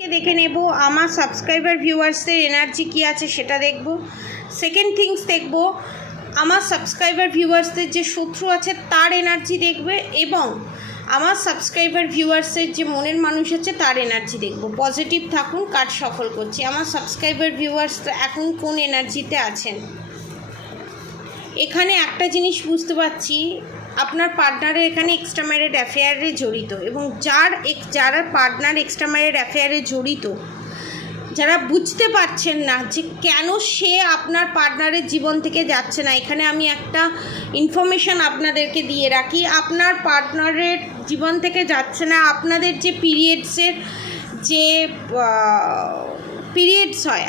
দেখে নেব আমার সাবস্ক্রাইবার ভিউয়ার্সদের এনার্জি কী আছে সেটা দেখব। সেকেন্ড থিংস দেখব আমার সাবস্ক্রাইবার ভিউয়ার্সদের যে শত্রু আছে তার এনার্জি দেখবে, এবং আমার সাবস্ক্রাইবার ভিউয়ার্সের যে মনের মানুষ আছে তার এনার্জি দেখব। পজিটিভ থাকুন, কাজ সফল করছি। আমার সাবস্ক্রাইবার ভিউয়ার্স এখন কোন এনার্জিতে আছেন? এখানে একটা জিনিস বুঝতে পারছি, আপনার পার্টনারের এখানে এক্সট্রা ম্যারিড অ্যাফেয়ারে জড়িত, এবং যারা পার্টনার এক্সট্রা ম্যারিড অ্যাফেয়ারে জড়িত, যারা বুঝতে পারছেন না যে কেন সে আপনার পার্টনারের জীবন থেকে যাচ্ছে না। এখানে আমি একটা ইনফরমেশান আপনাদেরকে দিয়ে রাখি, আপনার পার্টনারের জীবন থেকে যাচ্ছে না আপনাদের যে পিরিয়ডস হয়,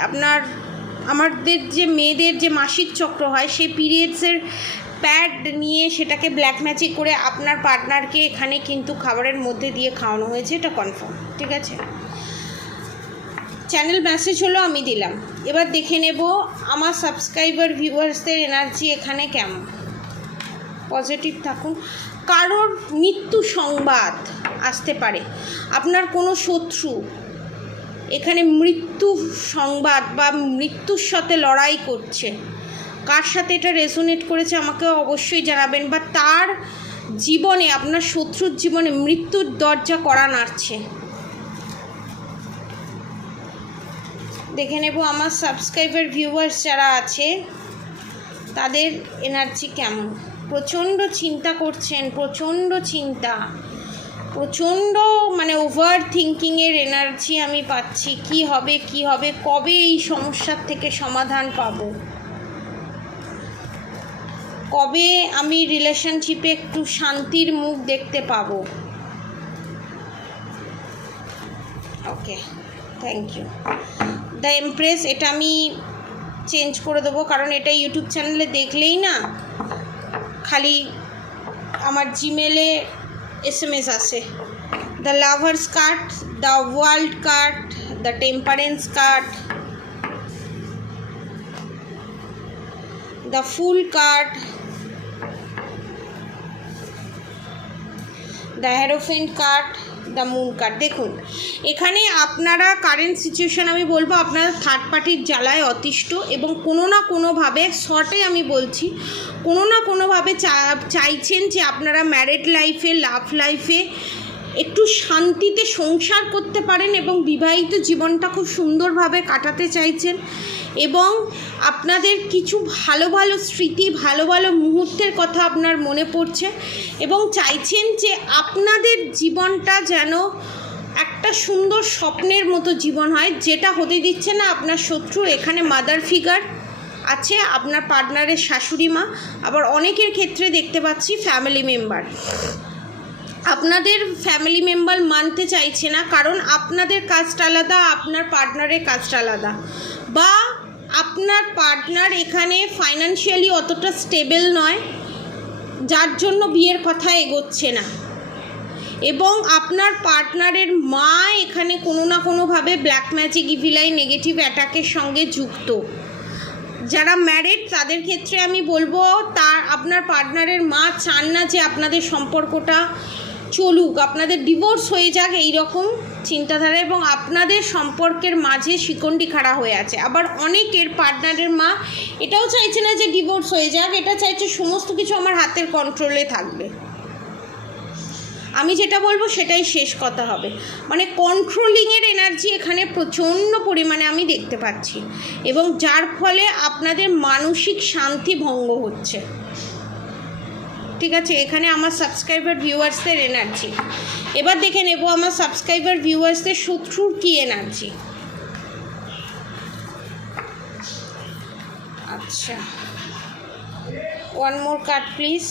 আমাদের যে মেয়েদের যে মাসিক চক্র হয়, সেই পিরিয়ডসের প্যাড নিয়ে সেটাকে ব্ল্যাক ম্যাজিক করে আপনার পার্টনারকে এখানে কিন্তু খাবারের মধ্যে দিয়ে খাওয়ানো হয়েছে, এটা কনফার্ম। ঠিক আছে, চ্যানেল মেসেজ হলো, আমি দিলাম। এবার দেখে নেব আমার সাবস্ক্রাইবার ভিউয়ার্সদের এনার্জি এখানে কেমন। পজিটিভ থাকুন। কারোর মৃত্যু সংবাদ আসতে পারে, আপনার কোনো শত্রু এখানে মৃত্যু সংবাদ বা মৃত্যুর সাথে লড়াই করছে। কার সাথে এটা রেজোনেট করেছে আমাকে অবশ্যই জানাবেন, বা তার জীবনে, আপনার শত্রুর জীবনে মৃত্যুর দরজা কড়া নাড়ছে। দেখে নেব আমার সাবস্ক্রাইবার ভিউয়ার্স যারা আছে তাদের এনার্জি কেমন। প্রচণ্ড চিন্তা করছেন, প্রচণ্ড মানে ওভার থিঙ্কিংয়ের এনার্জি আমি পাচ্ছি। কি হবে, কবে এই সমস্যার থেকে সমাধান পাবো, কবে আমি রিলেশনশিপে একটু শান্তির মুখ দেখতে পাবো। ওকে, থ্যাংক ইউ। দ্য এমপ্রেস, এটা আমি চেঞ্জ করে দেবো, কারণ এটা ইউটিউব চ্যানেলে দেখলেই না খালি আমার জিমেলে SMS আসে। The lovers card, the world card, the temperance card, the fool card, the হ্যারোফেন্ট card, the moon card. দেখুন এখানে আপনারা কারেন্ট সিচুয়েশান, আমি বলবো আপনারা থার্ড পার্টির জ্বালায় অতিষ্ঠ, এবং কোনো না কোনোভাবে, শর্টে আমি বলছি, কোনো না কোনোভাবে চাইছেন যে আপনারা ম্যারিড লাইফে, লাভ লাইফে একটু শান্তিতে সংসার করতে পারেন, এবং বিবাহিত জীবনটা খুব সুন্দরভাবে কাটাতে চাইছেন, এবং আপনাদের কিছু ভালো ভালো স্মৃতি, ভালো ভালো মুহূর্তের কথা আপনার মনে পড়ছে, এবং চাইছেন যে আপনাদের জীবনটা যেন একটা সুন্দর স্বপ্নের মতো জীবন হয়, যেটা হতে দিচ্ছে না আপনার শত্রু। এখানে মাদার ফিগার আছে, আপনার পার্টনারের শাশুড়ি মা, আবার অনেকের ক্ষেত্রে দেখতে পাচ্ছি ফ্যামিলি মেম্বার। আপনাদের ফ্যামিলি মেম্বার মানতে চাইছে না, কারণ আপনাদের কাজটা আলাদা, আপনার পার্টনারের কাজটা আলাদা, বা আপনার পার্টনার এখানে ফাইন্যান্সিয়ালি অতটা স্টেবল নয়, যার জন্য বিয়ের কথা এগোচ্ছে না, এবং আপনার পার্টনারের মা এখানে কোনো না কোনোভাবে ব্ল্যাক ম্যাজিক, ইভিলাই, নেগেটিভ অ্যাটাকের সঙ্গে যুক্ত। যারা ম্যারিড তাদের ক্ষেত্রে আমি বলবো, আপনার পার্টনারের মা চান না যে আপনাদের সম্পর্কটা চলুক, আপনাদের ডিভোর্স হয়ে যাক, এই রকম চিন্তাধারা, এবং আপনাদের সম্পর্কের মাঝে শিকন্ডি খাড়া হয়ে আছে। আবার অনেকের পার্টনারের মা এটাও চাইছে না যে ডিভোর্স হয়ে যাক, এটা চাইছে সমস্ত কিছু আমার হাতের কন্ট্রোলে থাকবে, আমি যেটা বলবো সেটাই শেষ কথা হবে। মানে কন্ট্রোলিংয়ের এনার্জি এখানে প্রচণ্ড পরিমাণে আমি দেখতে পাচ্ছি, এবং যার ফলে আপনাদের মানসিক শান্তি ভঙ্গ হচ্ছে। ঠিক আছে, এখানে আমার সাবস্ক্রাইবার ভিউয়ার্সদের এনার্জি। এবার দেখে নেব আমার সাবস্ক্রাইবার ভিউয়ার্সদের শত্রুর কী এনার্জি। আচ্ছা, ওয়ান মোর কার্ড প্লিজ।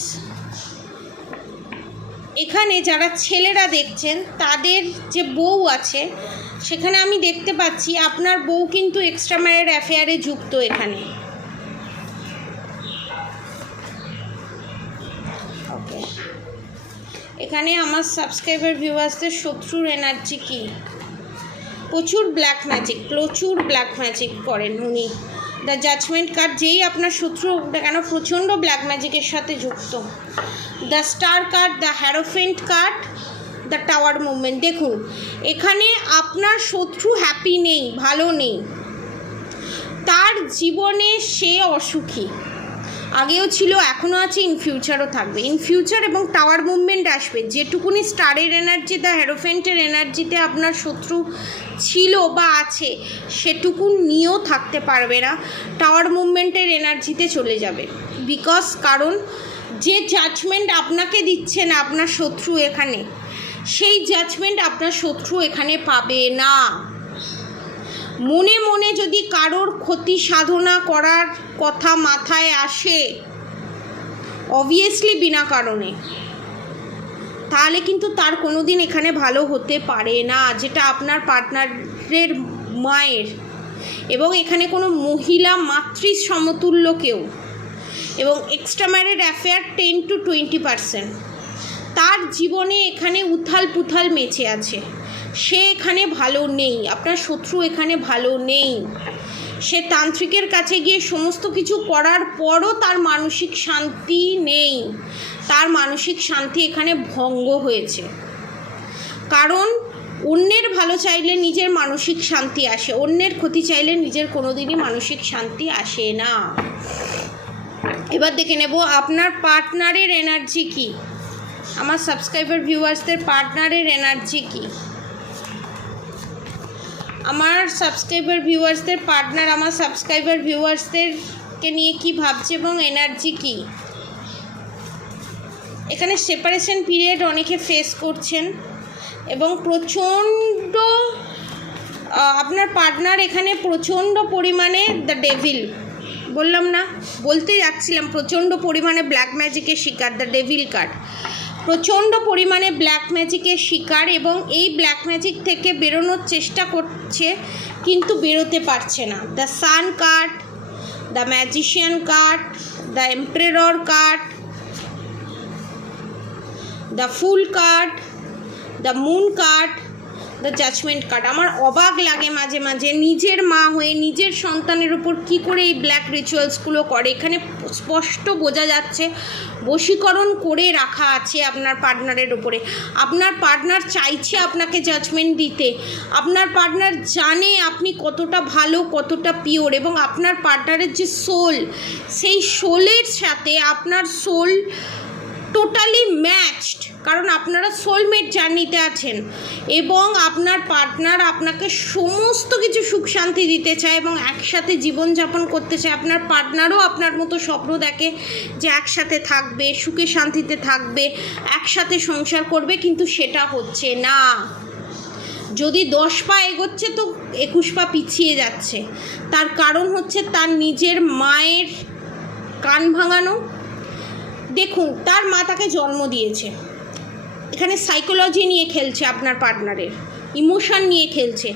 এখানে যারা ছেলেরা দেখছেন তাদের যে বউ আছে, সেখানে আমি দেখতে পাচ্ছি আপনার বউ কিন্তু এক্সট্রা ম্যারিড অ্যাফেয়ারে যুক্ত। এখানে ওকে, এখানে আমার সাবস্ক্রাইবার ভিউয়ার্সদের শত্রুর এনার্জি কি? প্রচুর ব্ল্যাক ম্যাজিক করেন উনি। দ্য জাজমেন্ট কার্ড, যেই আপনার শত্রু কেন প্রচণ্ড ব্ল্যাক ম্যাজিকের সাথে যুক্ত। The star card, the হ্যারোফেন্ট card, the tower movement. দেখুন এখানে আপনার শত্রু হ্যাপি নেই, ভালো নেই, তার জীবনে সে অসুখী, আগেও ছিল, এখনও আছে, ইন ফিউচারও থাকবে। ইন ফিউচার এবং টাওয়ার মুভমেন্ট আসবে। যেটুকুনি স্টারের এনার্জি, দ্য হেরোফেন্টের এনার্জিতে আপনার শত্রু ছিল বা আছে, সেটুকু নিয়েও থাকতে পারবে না, টাওয়ার মুভমেন্টের এনার্জিতে চলে যাবে। বিকজ কারণ যে জাজমেন্ট আপনাকে দিচ্ছে না আপনার শত্রু এখানে, সেই জাজমেন্ট আপনার শত্রু এখানে পাবে না। মনে মনে যদি কারোর ক্ষতি সাধনা করার কথা মাথায় আসে অবভিয়াসলি বিনা কারণে, তাহলে কিন্তু তার কোনো দিন এখানে ভালো হতে পারে না, যেটা আপনার পার্টনারের মায়ের। এবং এখানে কোনো মহিলা মাতৃ সমতুল্য কেউ, এবং এক্সট্রা ম্যারিড অ্যাফেয়ার 10 to 20%। তার জীবনে এখানে উথাল পুথাল মেচে আছে, সে এখানে ভালো নেই, আপনার শত্রু এখানে ভালো নেই। সে তান্ত্রিকের কাছে গিয়ে সমস্ত কিছু করার পরও তার মানসিক শান্তি নেই, তার মানসিক শান্তি এখানে ভঙ্গ হয়েছে। কারণ অন্যের ভালো চাইলে নিজের মানসিক শান্তি আসে, অন্যের ক্ষতি চাইলে নিজের কোনো দিনই মানসিক শান্তি আসে না। এবার দেখে নেব আপনার পার্টনারের এনার্জি কী, আমার সাবস্ক্রাইবার ভিউয়ার্সদের পার্টনারের এনার্জি কী। আমার সাবস্ক্রাইবার ভিউয়ার্সদের পার্টনার আমার সাবস্ক্রাইবার ভিউয়ার্সদেরকে নিয়ে কি ভাবছে এবং এনার্জি কি। এখানে সেপারেশন পিরিয়ড অনেকে ফেস করছেন এবং প্রচণ্ড আপনার পার্টনার এখানে প্রচণ্ড পরিমাণে দ্য ডেভিল, বললাম না, বলতে যাচ্ছিলাম, প্রচণ্ড পরিমাণে ব্ল্যাক ম্যাজিকের শিকার, দ্য ডেভিল কার্ড, প্রচণ্ড পরিমাণে ব্ল্যাক ম্যাজিকের শিকার। এবং এই ব্ল্যাক ম্যাজিক থেকে বেরোনোর চেষ্টা করছে কিন্তু বেরোতে পারছে না। The sun card, the magician card, the emperor card, the fool card, the moon card, the judgment card. আমার অবাক লাগে মাঝে মাঝে নিজের মা হয়ে নিজের সন্তানের উপর কী করে এই ব্ল্যাক রিচুয়ালসগুলো করে। এখানে স্পষ্ট বোঝা যাচ্ছে বশীকরণ করে রাখা আছে আপনার পার্টনারের উপরে। আপনার পার্টনার চাইছে আপনাকে জাজমেন্ট দিতে, আপনার পার্টনার জানে আপনি কতটা ভালো, কতটা পিওর, এবং আপনার পার্টনারের যে সোল, সেই সোলের সাথে আপনার সোল টোটালি ম্যাচড, কারণ আপনারা সোলমেট জার্নিতে আছেন এবং আপনার পার্টনার আপনাকে সমস্ত কিছু সুখ শান্তি দিতে চায় এবং একসাথে জীবনযাপন করতে চায়। আপনার পার্টনারও আপনার মতো স্বপ্ন দেখে যে একসাথে থাকবে, সুখে শান্তিতে থাকবে, একসাথে সংসার করবে, কিন্তু সেটা হচ্ছে না। যদি 10 পা এগোচ্ছে তো 21 পা পিছিয়ে যাচ্ছে। তার কারণ হচ্ছে তার নিজের মায়ের কান ভাঙানো। দেখুন তার মা তাকে জন্ম দিয়েছে, এখানে সাইকোলজি নিয়ে খেলছে, আপনার পার্টনারের ইমোশন নিয়ে খেলছে।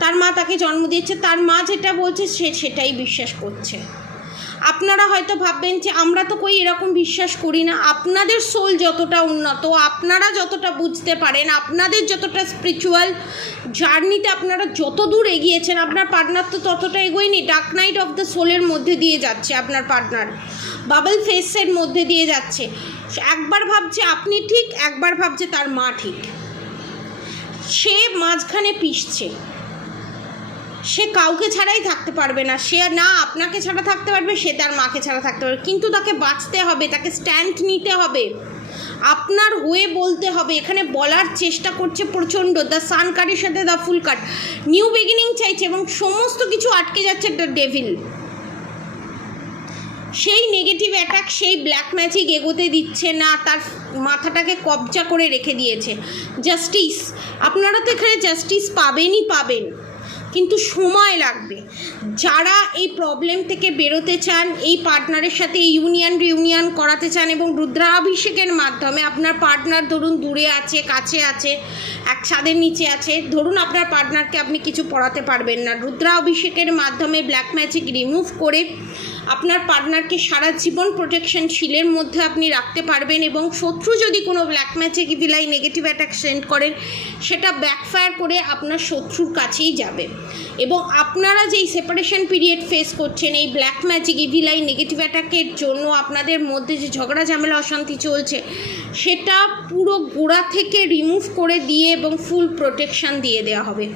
তার মা তাকে জন্ম দিয়েছে, তার মা যেটা বলছে সে সেটাই বিশ্বাস করছে। আপনারা হয়তো ভাববেন যে আমরা তো কই এরকম বিশ্বাস করি না। আপনাদের সোল যতটা উন্নত, আপনারা যতটা বুঝতে পারেন, আপনাদের যতটা স্পিরিচুয়াল জার্নিতে আপনারা যত দূর এগিয়েছেন, আপনার পার্টনার তো ততটা এগোয়নি। ডার্ক নাইট অফ দ্য সোলের মধ্যে দিয়ে যাচ্ছে আপনার পার্টনার, বাবল ফেসের মধ্যে দিয়ে যাচ্ছে। একবার ভাবছে আপনি ঠিক, একবার ভাবছে তার মা ঠিক, সে মাঝখানে পিষছে। সে কাউকে ছাড়াই থাকতে পারবে না, সে না আপনাকে ছাড়া থাকতে পারবে, সে তার মাকে ছাড়া থাকতে পারবে, কিন্তু তাকে বাঁচতে হবে, তাকে স্ট্যান্ড নিতে হবে, আপনার হয়ে বলতে হবে। এখানে বলার চেষ্টা করছে প্রচণ্ড। দ্য সান কার্ডের সাথে the fool card, new beginning চাইছে এবং সমস্ত কিছু আটকে যাচ্ছে দ্য ডেভিল। সেই নেগেটিভ অ্যাটাক, সেই ব্ল্যাক ম্যাজিক এগোতে দিচ্ছে না, তার মাথাটাকে কবজা করে রেখে দিয়েছে। জাস্টিস, আপনারা তো এখানে জাস্টিস পাবেনই পাবেন, কিন্তু সময় লাগবে। যারা এই প্রবলেম থেকে বেরোতে চান, এই পার্টনারের সাথে এই রিউনিয়ন করাতে চান এবং রুদ্রাভিষেকের মাধ্যমে, আপনার পার্টনার ধরুন দূরে আছে, কাছে আছে, এক ছাদের নিচে আছে, ধরুন আপনার পার্টনারকে আপনি কিছু পড়াতে পারবেন না, রুদ্রাভিষেকের মাধ্যমে ব্ল্যাক ম্যাজিক রিমুভ করে আপনার পার্টনারকে সারা জীবন প্রোটেকশন শিলের মধ্যে আপনি রাখতে পারবেন, এবং শত্রু যদি কোনো black magic evil I negative attack send করেন সেটা ব্যাকফায়ার করে আপনার শত্রুর কাছেই যাবে। এবং আপনারা যেই সেপারেশন পিরিয়ড ফেস করছেন এই black magic evil I negative অ্যাটাকের জন্য আপনাদের মধ্যে যে ঝগড়া ঝামেলা অশান্তি চলছে সেটা পুরো গোড়া থেকে রিমুভ করে দিয়ে এবং ফুল প্রোটেকশান দিয়ে দেওয়া হবে।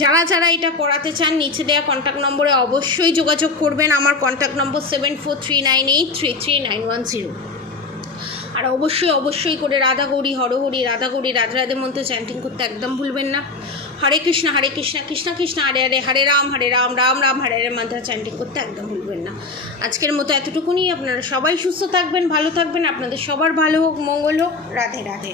যারা যারা এটা করাতে চান নিচে দেওয়া কন্ট্যাক্ট নম্বরে অবশ্যই যোগাযোগ করবেন। আমার কন্ট্যাক্ট নম্বর 7439833910। আর অবশ্যই করে রাধা গৌরী হরহরি, রাধা গৌরী রাধা রাধে মন্ত্র চ্যান্টিং করতে একদম ভুলবেন না। হরে কৃষ্ণ কৃষ্ণ কৃষ্ণ হরে হরে, হরে রাম রাম রাম হরে হরে মন্ত্র চ্যান্টিং করতে একদম ভুলবেন না। আজকের মতো এতটুকুনি। আপনারা সবাই সুস্থ থাকবেন, ভালো থাকবেন, আপনাদের সবার ভালো হোক, মঙ্গল হোক। রাধে রাধে।